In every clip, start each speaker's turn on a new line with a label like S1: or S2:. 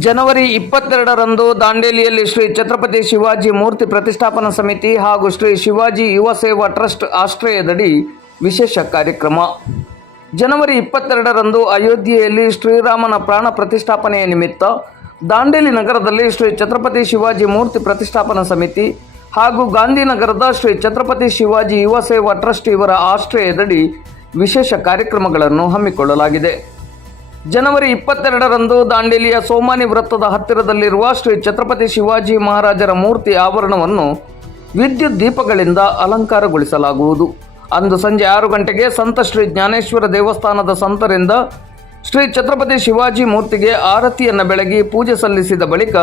S1: ಜನವರಿ ಇಪ್ಪತ್ತೆರಡರಂದು ದಾಂಡೇಲಿಯಲ್ಲಿ ಶ್ರೀ ಛತ್ರಪತಿ ಶಿವಾಜಿ ಮೂರ್ತಿ ಪ್ರತಿಷ್ಠಾಪನಾ ಸಮಿತಿ ಹಾಗೂ ಶ್ರೀ ಶಿವಾಜಿ ಯುವ ಸೇವಾ ಟ್ರಸ್ಟ್ ಆಶ್ರಯದಡಿ ವಿಶೇಷ ಕಾರ್ಯಕ್ರಮ. ಜನವರಿ ಇಪ್ಪತ್ತೆರಡರಂದು ಅಯೋಧ್ಯೆಯಲ್ಲಿ ಶ್ರೀರಾಮನ ಪ್ರಾಣ ಪ್ರತಿಷ್ಠಾಪನೆಯ ನಿಮಿತ್ತ ದಾಂಡೇಲಿ ನಗರದಲ್ಲಿ ಶ್ರೀ ಛತ್ರಪತಿ ಶಿವಾಜಿ ಮೂರ್ತಿ ಪ್ರತಿಷ್ಠಾಪನಾ ಸಮಿತಿ ಹಾಗೂ ಗಾಂಧಿನಗರದ ಶ್ರೀ ಛತ್ರಪತಿ ಶಿವಾಜಿ ಯುವ ಸೇವಾ ಟ್ರಸ್ಟ್ ಇವರ ಆಶ್ರಯದಡಿ ವಿಶೇಷ ಕಾರ್ಯಕ್ರಮಗಳನ್ನು ಹಮ್ಮಿಕೊಳ್ಳಲಾಗಿದೆ. ಜನವರಿ ಇಪ್ಪತ್ತೆರಡರಂದು ದಾಂಡೇಲಿಯ ಸೋಮಾನಿ ವೃತ್ತದ ಹತ್ತಿರದಲ್ಲಿರುವ ಶ್ರೀ ಛತ್ರಪತಿ ಶಿವಾಜಿ ಮಹಾರಾಜರ ಮೂರ್ತಿ ಆವರಣವನ್ನು ವಿದ್ಯುತ್ ದೀಪಗಳಿಂದ ಅಲಂಕಾರಗೊಳಿಸಲಾಗುವುದು. ಅಂದು ಸಂಜೆ ಆರು ಗಂಟೆಗೆ ಸಂತ ಶ್ರೀ ಜ್ಞಾನೇಶ್ವರ ದೇವಸ್ಥಾನದ ಸಂತರಿಂದ ಶ್ರೀ ಛತ್ರಪತಿ ಶಿವಾಜಿ ಮೂರ್ತಿಗೆ ಆರತಿಯನ್ನು ಬೆಳಗಿ ಪೂಜೆ ಸಲ್ಲಿಸಿದ ಬಳಿಕ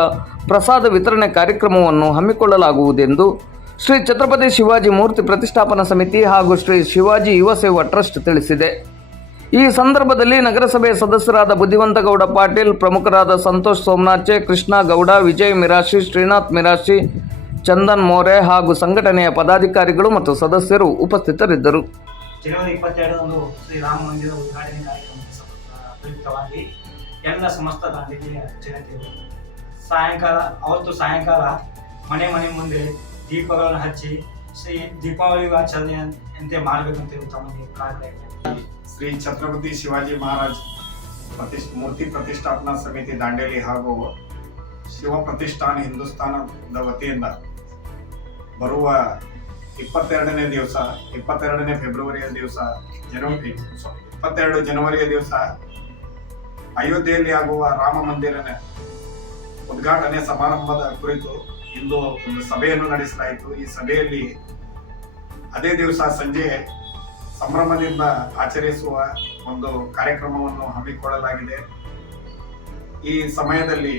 S1: ಪ್ರಸಾದ ವಿತರಣೆ ಕಾರ್ಯಕ್ರಮವನ್ನು ಹಮ್ಮಿಕೊಳ್ಳಲಾಗುವುದೆಂದು ಶ್ರೀ ಛತ್ರಪತಿ ಶಿವಾಜಿ ಮೂರ್ತಿ ಪ್ರತಿಷ್ಠಾಪನಾ ಸಮಿತಿ ಹಾಗೂ ಶ್ರೀ ಶಿವಾಜಿ ಯುವ ಸೇವಾ ಟ್ರಸ್ಟ್ ತಿಳಿಸಿದೆ. ಈ ಸಂದರ್ಭದಲ್ಲಿ ನಗರಸಭೆ ಸದಸ್ಯರಾದ ಬುದ್ಧಿವಂತ ಗೌಡ ಪಾಟೀಲ್, ಪ್ರಮುಖರಾದ ಸಂತೋಷ್ ಸೋಮನಾಚೆ ಕೃಷ್ಣ ಗೌಡ, ವಿಜಯ್ ಮಿರಾಶಿ, ಶ್ರೀನಾಥ್ ಮಿರಾಶಿ, ಚಂದನ್ ಮೋರೆ ಹಾಗೂ ಸಂಘಟನೆಯ ಪದಾಧಿಕಾರಿಗಳು ಮತ್ತು ಸದಸ್ಯರು ಉಪಸ್ಥಿತರಿದ್ದರು.
S2: ಜನವರಿ ಮಂದಿರ ಉದ್ಘಾಟನೆ ಎಲ್ಲ ಸಮಸ್ತ ದಾಂಡೇಲಿಯ ಜನತೆ ಸಾಯಂಕಾಲ, ಅವತ್ತು ಸಾಯಂಕಾಲ ಮನೆ ಮನೆ ಮುಂದೆ ದೀಪಗಳನ್ನು ಹಚ್ಚಿ ಶ್ರೀ ದೀಪಾವಳಿ ಆಚರಣೆಯಂತೆ ಮಾಡಬೇಕಂತ ತಮಗೆ ಪ್ರಾರ್ಥನೆ
S3: ಶ್ರೀ ಛತ್ರಪತಿ ಶಿವಾಜಿ ಮಹಾರಾಜ್ ಪ್ರತಿಷ್ ಮೂರ್ತಿ ಪ್ರತಿಷ್ಠಾಪನಾ ಸಮಿತಿ ದಾಂಡೇಲಿ ಹಾಗೂ ಶಿವ ಪ್ರತಿಷ್ಠಾನ ಹಿಂದೂಸ್ತಾನದ ವತಿಯಿಂದ ಬರುವ ಇಪ್ಪತ್ತೆರಡನೇ ದಿವಸ ಇಪ್ಪತ್ತೆರಡನೇ ಫೆಬ್ರವರಿಯ ದಿವಸ ಜನವರಿ ಸಾರಿ, ಇಪ್ಪತ್ತೆರಡು ಜನವರಿಯ ದಿವಸ ಅಯೋಧ್ಯೆಯಲ್ಲಿ ಆಗುವ ರಾಮ ಮಂದಿರನ ಉದ್ಘಾಟನೆ ಸಮಾರಂಭದ ಕುರಿತು ಇಂದು ಒಂದು ಸಭೆಯನ್ನು ನಡೆಸಲಾಯಿತು ಈ ಸಭೆಯಲ್ಲಿ ಅದೇ ದಿವಸ ಸಂಜೆ ಸಂಭ್ರಮದಿಂದ ಆಚರಿಸುವ ಒಂದು ಕಾರ್ಯಕ್ರಮವನ್ನು ಹಮ್ಮಿಕೊಳ್ಳಲಾಗಿದೆ. ಈ ಸಮಯದಲ್ಲಿ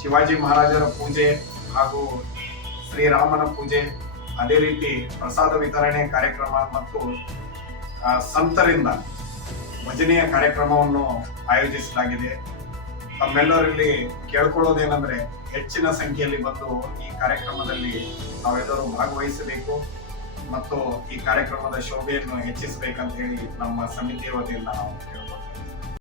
S3: ಶಿವಾಜಿ ಮಹಾರಾಜರ ಪೂಜೆ ಹಾಗೂ ಶ್ರೀರಾಮನ ಪೂಜೆ, ಅದೇ ರೀತಿ ಪ್ರಸಾದ ವಿತರಣೆ ಕಾರ್ಯಕ್ರಮ ಮತ್ತು ಸಂತರಿಂದ ಭಜನೆಯ ಕಾರ್ಯಕ್ರಮವನ್ನು ಆಯೋಜಿಸಲಾಗಿದೆ. ತಮ್ಮೆಲ್ಲರಲ್ಲಿ ಕೇಳ್ಕೊಳ್ಳೋದೇನಂದ್ರೆ ಹೆಚ್ಚಿನ ಸಂಖ್ಯೆಯಲ್ಲಿ ಬಂದು ಈ ಕಾರ್ಯಕ್ರಮದಲ್ಲಿ ನಾವೆಲ್ಲರೂ ಭಾಗವಹಿಸಬೇಕು ಮತ್ತು ಈ ಕಾರ್ಯಕ್ರಮದ ಶೋಭೆಯನ್ನು ಹೆಚ್ಚಿಸಬೇಕಂತ ಹೇಳಿ ನಮ್ಮ ಸಮಿತಿಯ ವತಿಯಿಂದ ನಾವು ಕೇಳ್ಕೊಳ್ತೀವಿ.